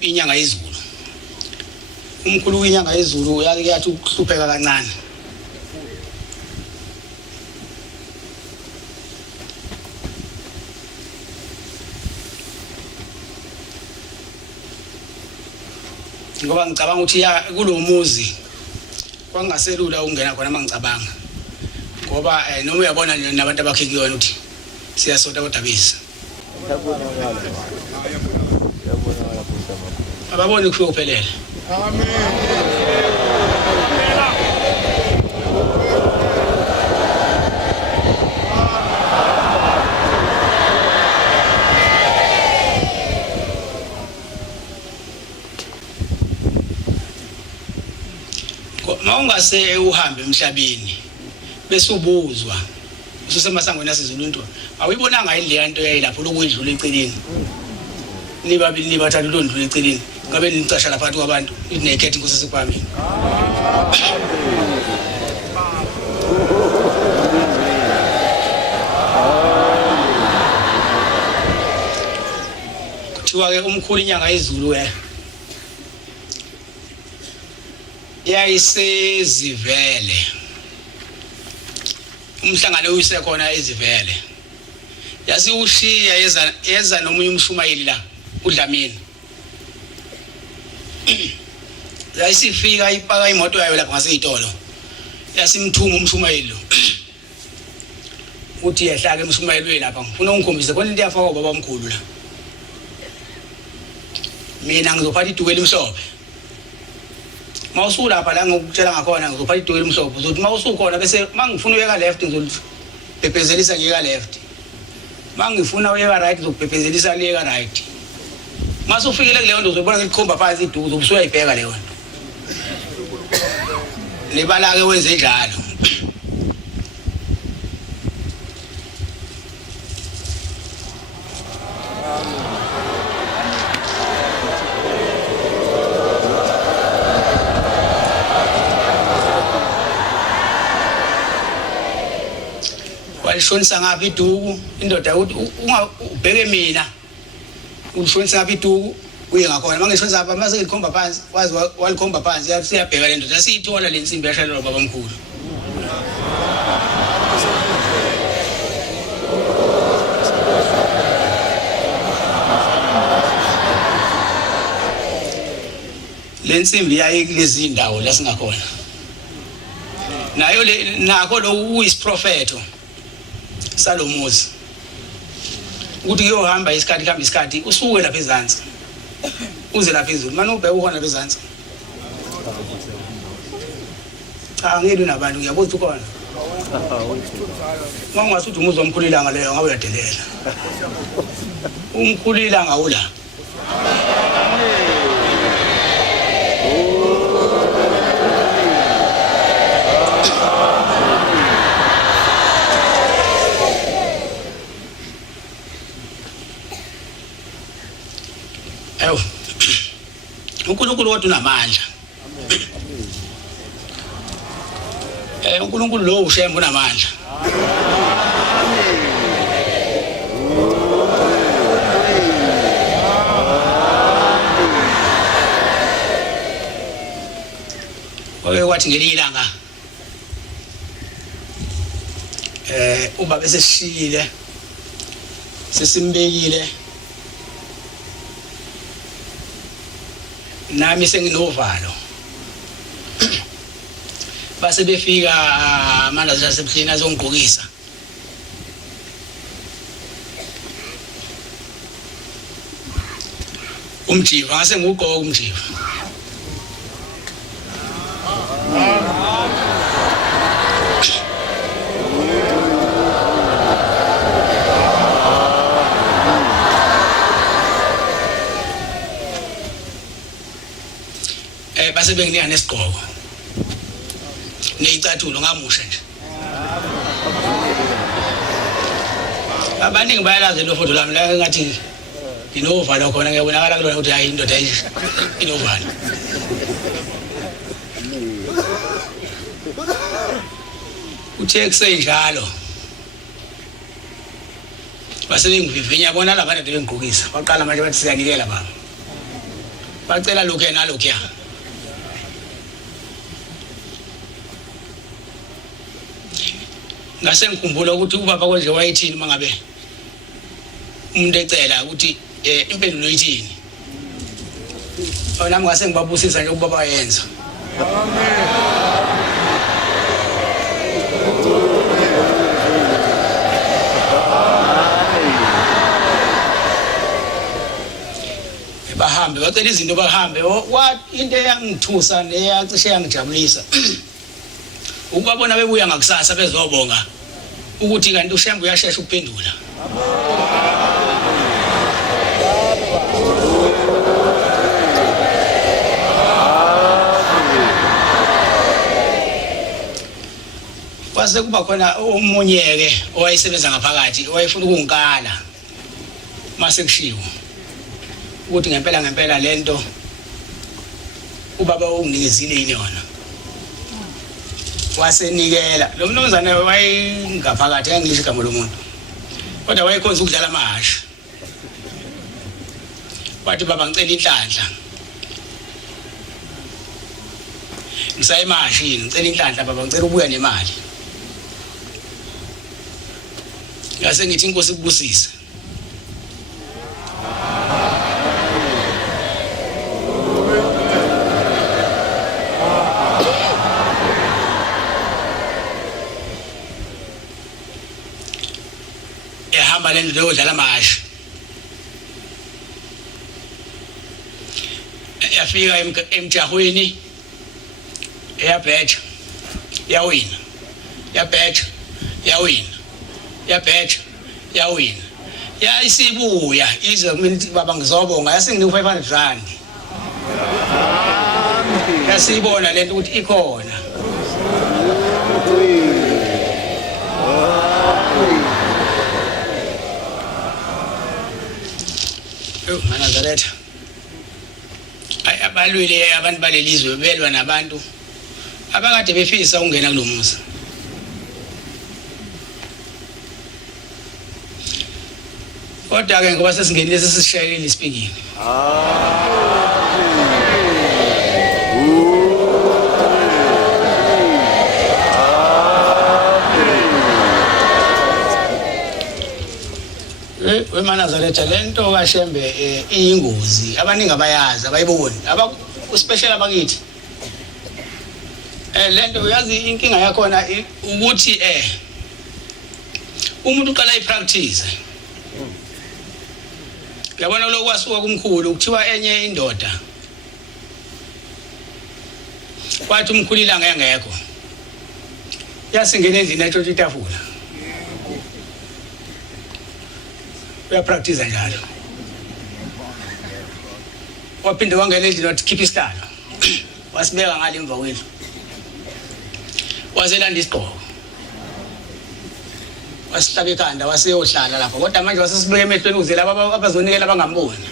inyanga yezulu umkhulu inyanga yezulu yathi ukuhlupheka kancane ngoba ngicabanga ukuthi kulomuzi kwangaselula ungena khona mangicabanga ngoba noma uyabona nabantu abakhe kuyona ukuthi siyasonta kodwa bese ababone ukufika uphelele amen mawungase uhambe emhlabeni bese ubuzwa ususemasangweni asizulu into awuyibonanga indlela into yayilapho lokudlula eceleni nibabili nibathathu londlula eceleni ngabe nicasha lapha kwabantu inekhethi inkosi sikwami kuthiwa ke umkhulu inyanga yezulu yayisezivele umhlangano uyisekhona ezivele yasiushiya yeza nomunye umshumayeli la uDlamini yayisifika ipaka imoto yayo lapha ngaseyitolo yasimthuma umshumayeli lo uthi yehla ke umshumayeli lapha ngifuna ungikhombise khona into yafaka ubaba omkhulu la mina ngizophatha iduku elimhlophe mawusula lapha la ngokutshela ngakhona ngizophatha iduku elimhlophe uzothi mawusukhona bese mangifuna uyeka left ngizolibhebhezelisa ngiyeka left mangifuna uyeka right ngizobhebhezelisa liyeka right masufikile kuleyo nto uzobona ngikhomba phansi iduku uzobusuya ibheka leyo nto libala ke wenze njalo walishonisa ngaphi iduku indoda uthi ubheke mina ulishonisa ngaphi iduku uye ngakhona mangishonisa lapha mase ngikhomba phansi wazi walikhomba phansi siyabheka le ndoda siyithola le nsimbi yashalelwa baba omkhulu le nsimbi yayi kulezi indawo la singakhona nayo le nakho lo uyisiprofeto salomuzi ukuthi kuyohamba isikhathi khamba isikhathi usuke lapha ezantsi uze lapha ezulu manje ubheka ukhona lapha ezantsi cha ngeke nabantu ngiyabona ukhona mangasuthi umuzwa omkhulilanga leyo ngabe uyadelela umkhulilanga ula uNkulunkulu wethu unamandla uNkulunkulu lo ushemba unamandla wathi ngelilanga ubaba eseshile sesimbekile nami senginovalo base befika amanda zasebuhlini azongqokisa umjiva ngase ngugqoka umjiva base benginika nesigqoko neyicathulo ngamusha nje abaningi bayalazi lo foto lami la ngathi inovalo khona ngiyabonakala kulona ukuthi hayi indoda inovalo uthe kusenjalo base bengivivinya bona labantu bengigqokisa baqala manje bathi siyanikela baba bacela lokhu nalokhuya ngase ngikhumbula ukuthi ubaba konje wayithini mangabe umuntu ecela ukuthi impendulo ithini nami ngase ngibabusisa nje ubaba yenza bahambe bacela izinto bahambe into eyangithusa neyacishe yangijabulisa ukubabona bebuya ngakusasa bezobonga ukuthi kanti uShembe uyashesha ukuphendula kwase kuba khona umunyeke owayesebenza ngaphakathi owayefuna ukungikala mase kushiwo ukuthi ngempela lento ubaba unginikezile yini yona wasenikela lo mnumzane wayengaphakathi engisho igama lomuntu kodwa wayekhonza ukudlala amahasha wathi baba ngicela inhlanhla ngisayemashini ngicela inhlanhla baba ngicela ubuya nemali ngase ngithi inkosi kubusise lento yodlala amahasha yafika emjahweni eyabheja yawina yabheja yawina yabheja yawina isibuya ize kumini baba ngizobonga yasinginika 500 rand yasibona lento ukuthi ikhona Nazaretha abalwile abantu balelizwe belwa nabantu abakade befisa ungena kulomuzi kodwa ke ngoba sesingenile sesishayelile isipikini weManazaretha lento kaShembe iyingozi abaningi abayazi abayiboni special abakithi lento uyazi inkinga yakhona ukuthi umuntu uqala ipractice yabona lokho kwasuka kumkhulu kuthiwa enye indoda kwathi umkhulu ilanga yangekho yasingena endlini etshotha itafula uyapractice njalo waphinde wangena endlini wathi khipha isitalo wasibeka ngale emva kwendlu waselanda isigqoko wasihlaba ikhanda waseyohlala lapho kodwa manje wasesibeka emehlweni ukuze laba abazonikela bangamboni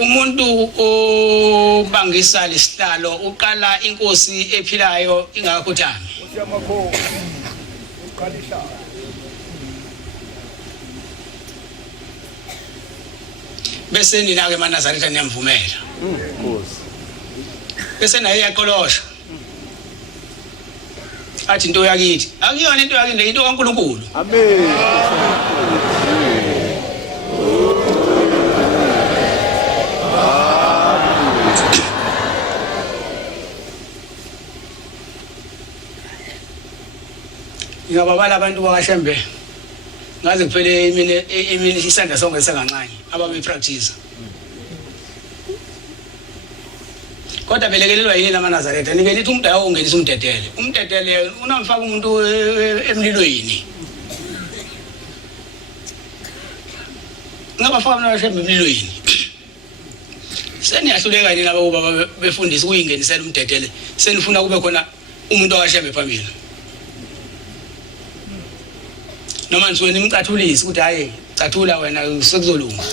umuntu obangisa lesihlalo uqala inkosi ephilayo ingakhothami bese nina ke eManazaretha niyamvumela inkosi bese naye yaqolosha athi into yakithi akuyona into yakithi into kaNkulunkulu amen ngiyababala abantu bakaShembe ngaze kuphele imini isandla sonke sengancane ababe practice kodwa belekelelwa yini laManazaretha nike lithi umuntu ayongenisa umdedele unamfaka umuntu emlilweni ngabafaka uNaShembe emlilweni seniyahluleka yini labo baba befundisa ukuyingenisela umdedele senifuna kube khona umuntu wakaShembe phambili noma nisuke nimcathulise ukuthi hayi cathula wena sekuzolunga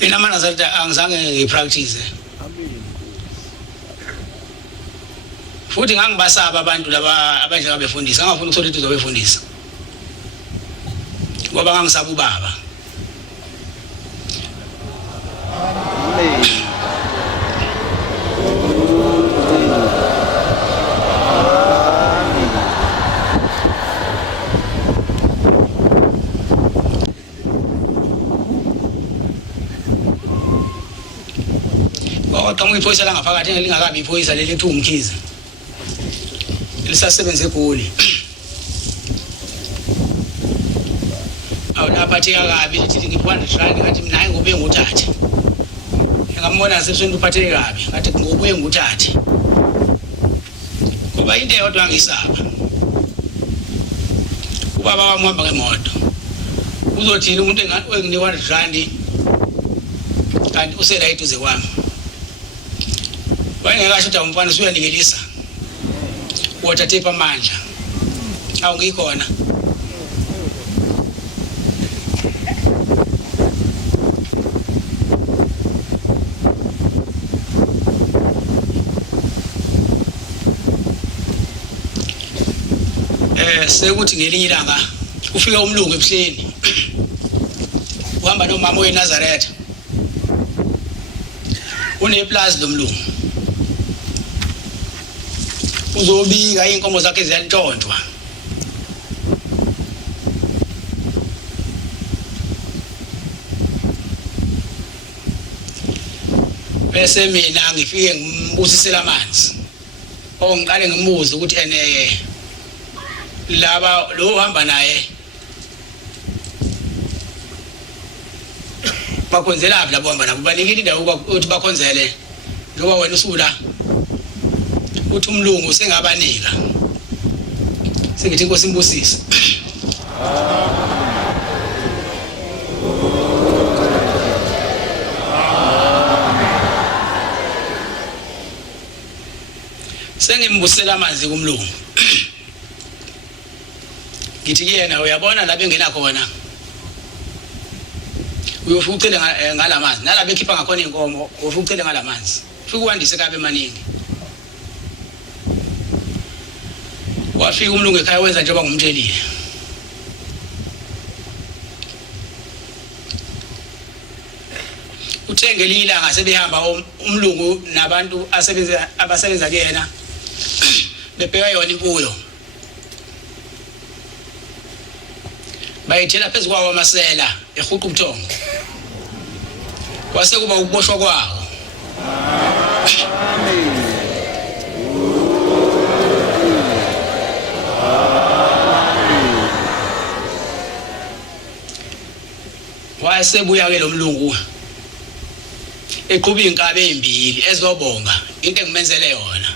mina mana zathi angizange ngipractice futhi ngangibasaba abantu laba abanjenga befundisa angafuni ukuthola into zobefundisa ngoba ngangisaba ubaba Qhamuka iphoyisa la ngaphakathi elingakabi iphoyisa leli ethi uMkhize elisasebenza eGoli awulapha thi kabi lithi ngi-100 rand ngathi mina hayi ngobuye nguthathe ngambona seswenti uphatheke kabi ngathi ngobuye nguthathe ngoba into eyodwa ngisaba ubaba wami uhamba ngemoto uzothini umuntu enginika 100 rand kanti usela eduze kwami wayengekasho ukuthi umfana usuyanikelisa wathathe amandla awungikhona sekuthi ngelinye ilanga ufika umlungu ebuhleni uhamba nomama weNazaretha uneplaza lomlungu uzobika inkomo zakhe ziyantontwa bese mina ngifike ngimbusisela amanzi ngiqale ngimubuza ukuthi laba lo hamba naye bakhonzela labo hamba nabo banikile indawo ukuthi bakhonzele njengoba wena usula uthi umlungu sengabanika sengithi inkosi imbusise sengimbusela amanzi kumlungu ngithi kuyena uyabona la bengena khona uyofika ucele ngalamanzi nala bekhipha ngakhona inkomo ufika ucele ngalamanzi ufika uwandise kabe maningi wafika umlungu ekhaya wenza njengoba ngumtshelile uthenge ilanga sebehamba umlungu nabantu abasebenza kuyena bebheka yona impuyo bayithela phezulu kwawo amasela ehuqa ubuthongo kwase kuba ukuboshwa kwawo wasebuya ke lo mlungu eqhuba inkabe ezimbili ezobonga into engimenzele yona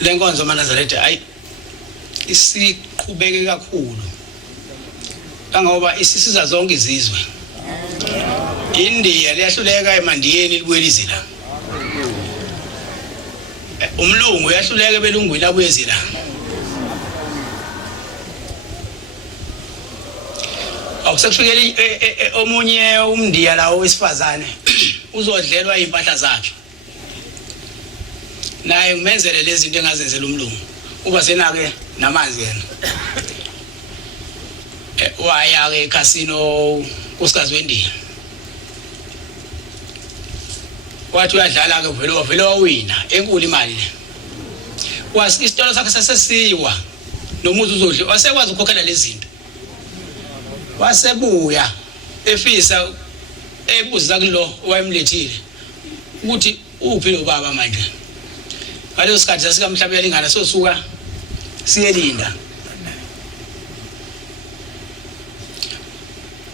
lenkonzo maNazaretha ayi isiqhubeke kakhulu kangoba isisiza zonke izizwe India liyahluleka eMandiyeni libuye lizila umlungu uyahluleka ebelungwini abuye zila awusekufikela omunye umndiya lawo wesifazane uzodlelwa impahla zakhe naye ngimenzele lezi zinto engazenzela umlungu uba senake namanzi yena waya ke casino kusikazi weNdiya wathi uyadlala ke vele wawina enkulu imali le was isitolo sakhe sasesiwa nomuzi uzodle wasekwazi ukukhokhela lezi zinto wasebuya efisa ebuza kulo owayemlethile ukuthi uphi lo baba manje ngaleso sikhathi sasikamhlaba yalingana sosuka siyelinda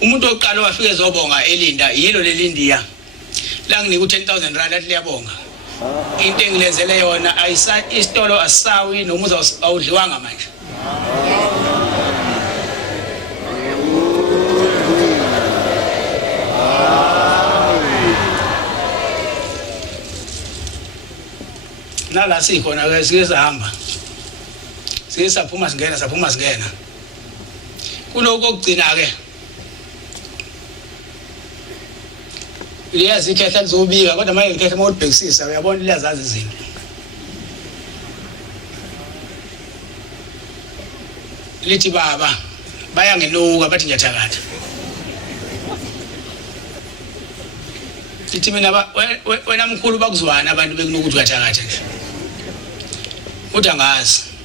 umuntu oqala wafika ezobonga elinda yilo lelindiya la nginika u10,000 rand athi liyabonga into engilenzele yona isitolo asawi nomuzi awudliwanga manje nala sikhona ke sike sahamba sike saphuma singena kuloko kokugcina ke liyazi ikhehla lizobika kodwa manje ikhehla mawulibhekisisa uyabona liyazazi izinto lithi baba bayangenuka bathi ngiyathakatha lithi mina wena mkhulu bakuzwana abantu bekunuka ukuthi uyathakatha nje uthi angazi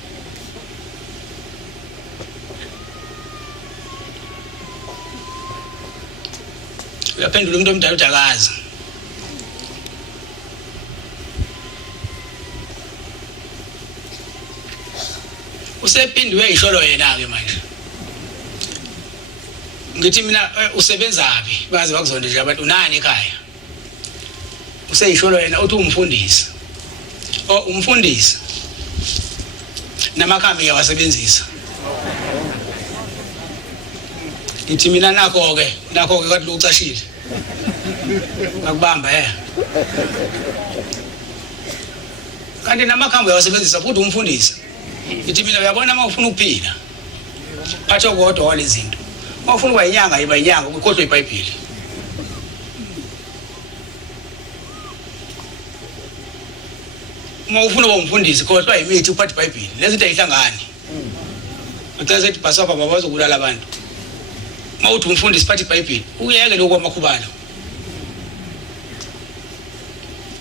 uyaphendula umuntu omdala uthi akazi usephindiwe isholo yena ke manje ngithi mina usebenzaphi baze bakuzonde nje abantu unani ekhaya useyisholo yena uthi umfundisi umfundisi namakhambi yawasebenzisa ngithi mina nakho ke kwathi ucashile ngakubamba kanti namakhambi yawasebenzisa futhi umfundisi ngithi mina uyabona uma ufuna ukuphila phatha kodwa wale zinto uma ufuna ukuba inyanga yiba inyanga ukukhohlwa iBhayibheli uma ufuna ukuba umfundisi khohlwa imithi uphatha iBhayibheli lezi zinto ayihlangani ucela sethi basapha babazokulala abantu uma uthi umfundisi phatha iBhayibheli uyeke lokho kwamakhubalo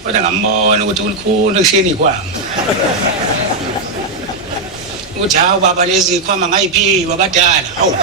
kodwa ngambona ukuthi ulikhulu ekushiyeni kwami uthi hawu baba lezi ikhwama ngayiphiwa abadala hawu